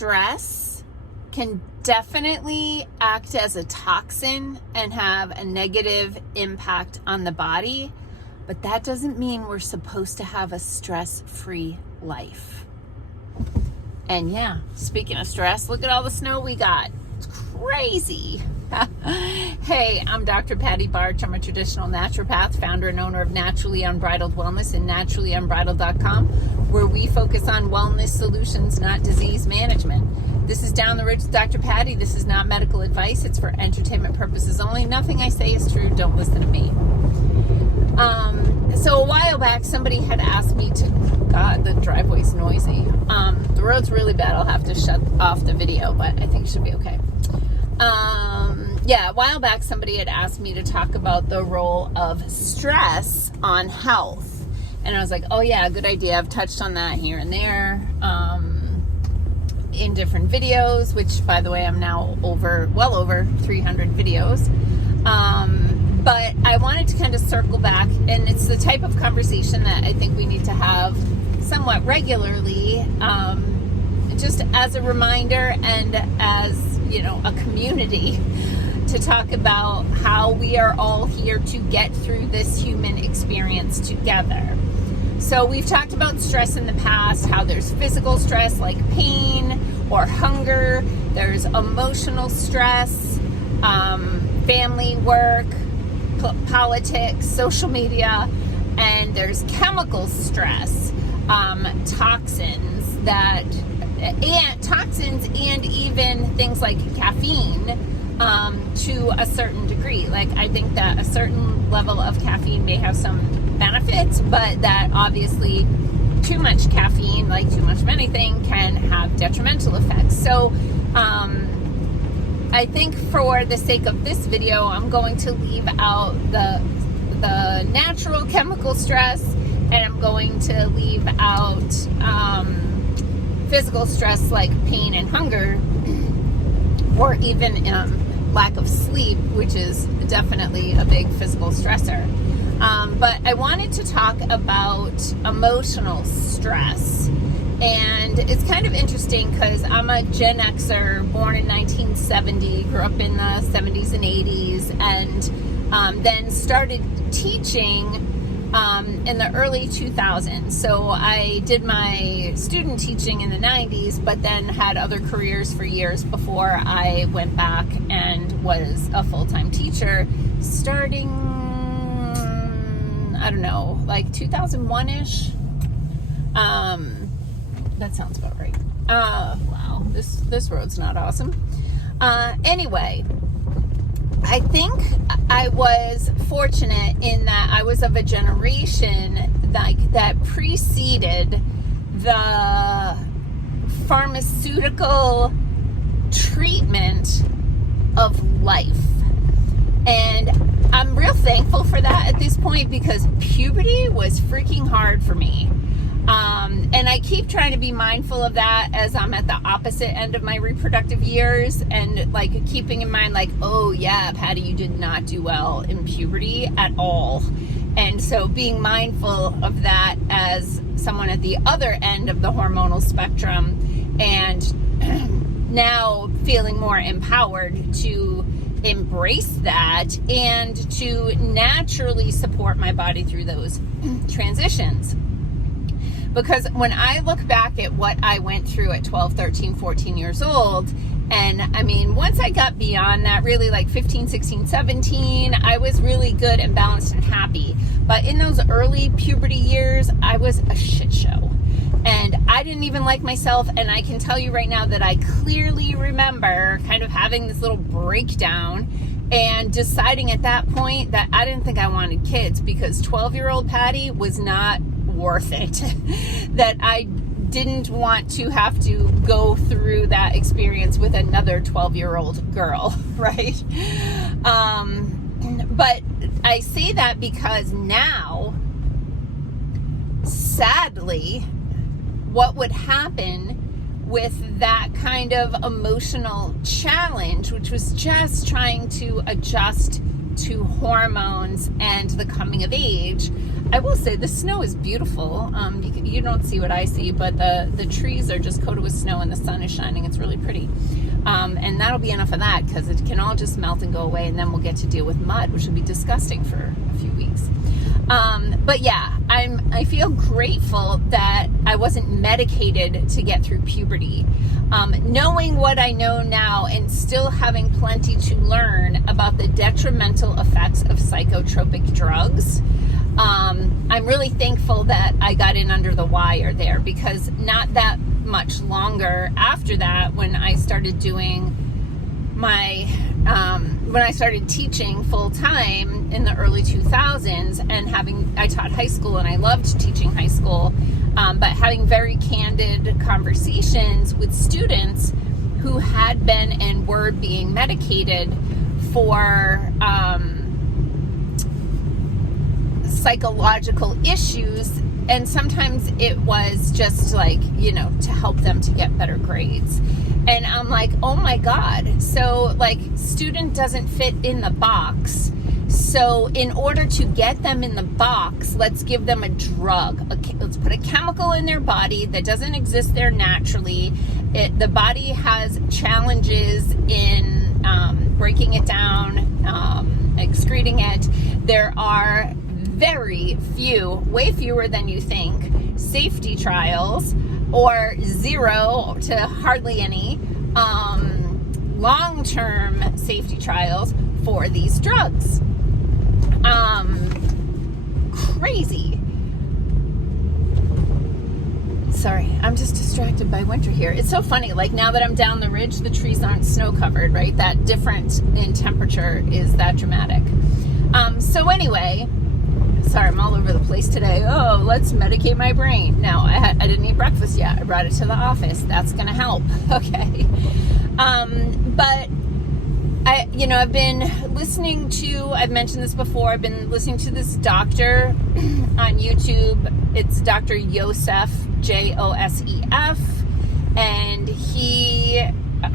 stress can definitely act as a toxin and have a negative impact on the body, but that doesn't mean we're supposed to have a stress-free life. And yeah, speaking of stress, look at all the snow we got. It's crazy. Hey, I'm Dr. Patty Barch. I'm a traditional naturopath, founder and owner of Naturally Unbridled Wellness and naturallyunbridled.com, where we focus on wellness solutions, not disease management. This is Down the Road with Dr. Patty. This is not medical advice. It's for entertainment purposes only. Nothing I say is true. Don't listen to me. So a while back, somebody had asked me to, God, the driveway's noisy. The road's really bad. I'll have to shut off the video, but I think it should be okay. A while back, somebody had asked me to talk about the role of stress on health. And I was like, oh yeah, good idea. I've touched on that here and there, in different videos, which by the way, I'm now well over 300 videos. But I wanted to kind of circle back, and it's the type of conversation that I think we need to have somewhat regularly, just as a reminder and as, a community, to talk about how we are all here to get through this human experience together. So we've talked about stress in the past, how there's physical stress like pain or hunger, there's emotional stress, family, work, politics, social media, and there's chemical stress, toxins and even things like caffeine, to a certain degree. Like, I think that a certain level of caffeine may have some benefits, but that obviously too much caffeine, like too much of anything, can have detrimental effects. So I think for the sake of this video, I'm going to leave out the natural chemical stress, and I'm going to leave out physical stress like pain and hunger, or even lack of sleep, which is definitely a big physical stressor. But I wanted to talk about emotional stress. And it's kind of interesting because I'm a Gen Xer, born in 1970, grew up in the 70s and 80s, and then started teaching in the early 2000s. So I did my student teaching in the 90s, but then had other careers for years before I went back and was a full-time teacher starting, I don't know, like 2001-ish. That sounds about right. Wow, this road's not awesome. Anyway, I think I was fortunate in that I was of a generation that preceded the pharmaceutical treatment of life. And I'm real thankful for that at this point, because puberty was freaking hard for me. And I keep trying to be mindful of that as I'm at the opposite end of my reproductive years, and like keeping in mind, like, oh yeah, Patty, you did not do well in puberty at all. And so being mindful of that as someone at the other end of the hormonal spectrum, and now feeling more empowered to embrace that and to naturally support my body through those transitions. Because when I look back at what I went through at 12, 13, 14 years old, and I mean, once I got beyond that, really like 15, 16, 17, I was really good and balanced and happy. But in those early puberty years, I was a shit show. And I didn't even like myself. And I can tell you right now that I clearly remember kind of having this little breakdown and deciding at that point that I didn't think I wanted kids, because 12-year-old Patty was not worth it. That I didn't want to have to go through that experience with another 12-year-old girl, right? But I say that because now, sadly, what would happen with that kind of emotional challenge, which was just trying to adjust to hormones and the coming of age. I will say the snow is beautiful. You don't see what I see, but the trees are just coated with snow and the sun is shining. It's really pretty. And that'll be enough of that, because it can all just melt and go away, and then we'll get to deal with mud, which will be disgusting for a few weeks. But yeah, I feel grateful that I wasn't medicated to get through puberty. Knowing what I know now and still having plenty to learn about the detrimental effects of psychotropic drugs, I'm really thankful that I got in under the wire there, because not that much longer after that, when I started doing my when I started teaching full time in the early 2000s, and I taught high school and I loved teaching high school, but having very candid conversations with students who had been and were being medicated for psychological issues. And sometimes it was just like, to help them to get better grades. And I'm like, oh my God. So like, student doesn't fit in the box. So in order to get them in the box, let's give them a drug. Let's put a chemical in their body that doesn't exist there naturally. The body has challenges in breaking it down, excreting it. There are very few, way fewer than you think, safety trials, or zero to hardly any long-term safety trials for these drugs. Crazy. Sorry, I'm just distracted by winter here. It's so funny, like now that I'm down the ridge, the trees aren't snow covered, right? That difference in temperature is that dramatic. So anyway, sorry, I'm all over the place today. Oh, let's medicate my brain. No, I didn't eat breakfast yet. I brought it to the office. That's going to help. Okay. But I've been listening to, I've mentioned this before, I've been listening to this doctor on YouTube. It's Dr. Joseph, Josef, and he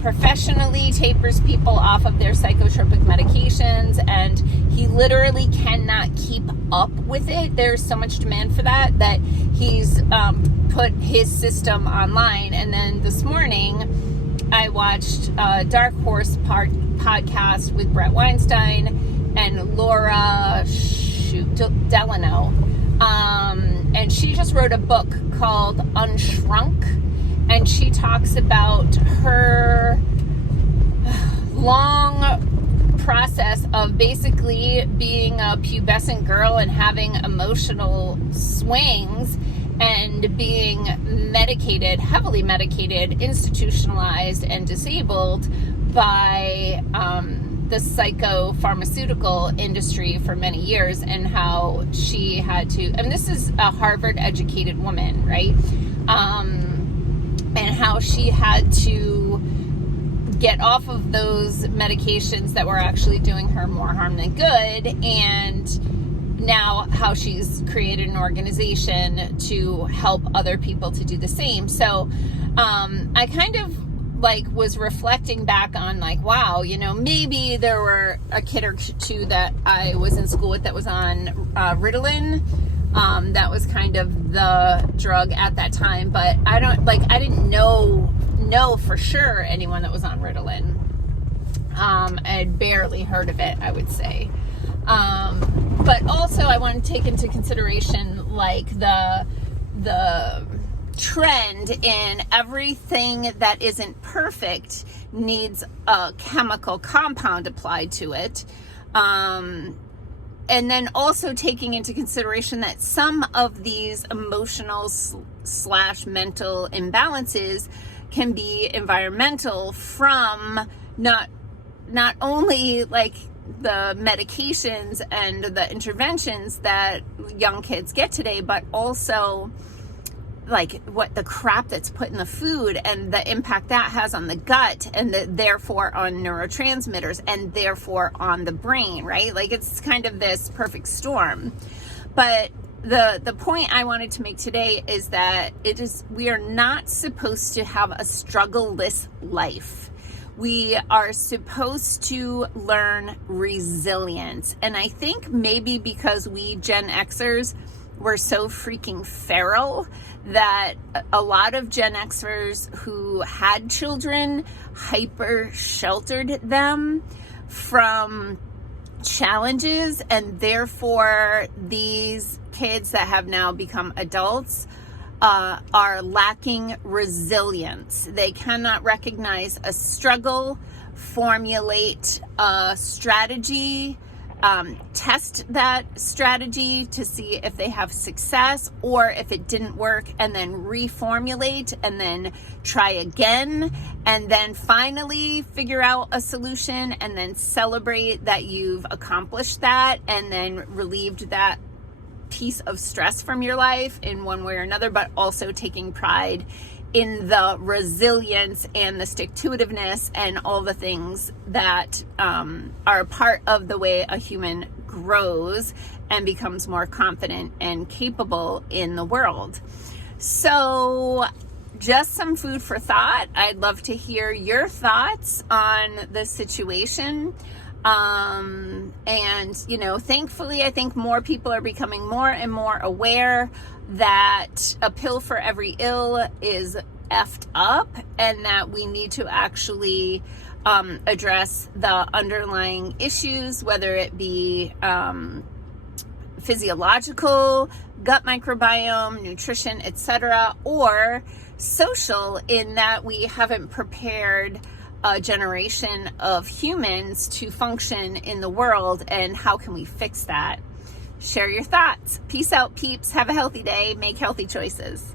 professionally tapers people off of their psychotropic medications, and he literally cannot keep up with it. There's so much demand for that he's put his system online. And then this morning I watched a Dark Horse podcast with Brett Weinstein and Laura Delano, and she just wrote a book called Unshrunk, and she talks about her long process of basically being a pubescent girl and having emotional swings and being medicated, heavily medicated, institutionalized, and disabled by the psychopharmaceutical industry for many years, and how she had to, and this is a Harvard educated woman, right? And how she had to get off of those medications that were actually doing her more harm than good, and now how she's created an organization to help other people to do the same. So I kind of was reflecting back on wow, maybe there were a kid or two that I was in school with that was on Ritalin. That was kind of the drug at that time, but I didn't know for sure anyone that was on Ritalin. I'd barely heard of it, I would say. But also I want to take into consideration the trend in everything that isn't perfect needs a chemical compound applied to it. And then also taking into consideration that some of these emotional / mental imbalances can be environmental from not only the medications and the interventions that young kids get today, but also what the crap that's put in the food and the impact that has on the gut, and therefore on neurotransmitters, and therefore on the brain, right? It's kind of this perfect storm. But the point I wanted to make today is that we are not supposed to have a struggle-less life. We are supposed to learn resilience. And I think maybe because we Gen Xers were so freaking feral that a lot of Gen Xers who had children hyper sheltered them from challenges, and therefore these kids that have now become adults are lacking resilience. They cannot recognize a struggle, formulate a strategy, test that strategy to see if they have success, or if it didn't work, and then reformulate and then try again, and then finally figure out a solution, and then celebrate that you've accomplished that and then relieved that piece of stress from your life in one way or another, but also taking pride in the resilience and the stick-to-itiveness and all the things that are part of the way a human grows and becomes more confident and capable in the world. So just some food for thought. I'd love to hear your thoughts on the situation. And, thankfully, I think more people are becoming more and more aware that a pill for every ill is effed up, and that we need to actually address the underlying issues, whether it be physiological, gut microbiome, nutrition, etc., or social, in that we haven't prepared a generation of humans to function in the world, and how can we fix that? Share your thoughts. Peace out, peeps. Have a healthy day. Make healthy choices.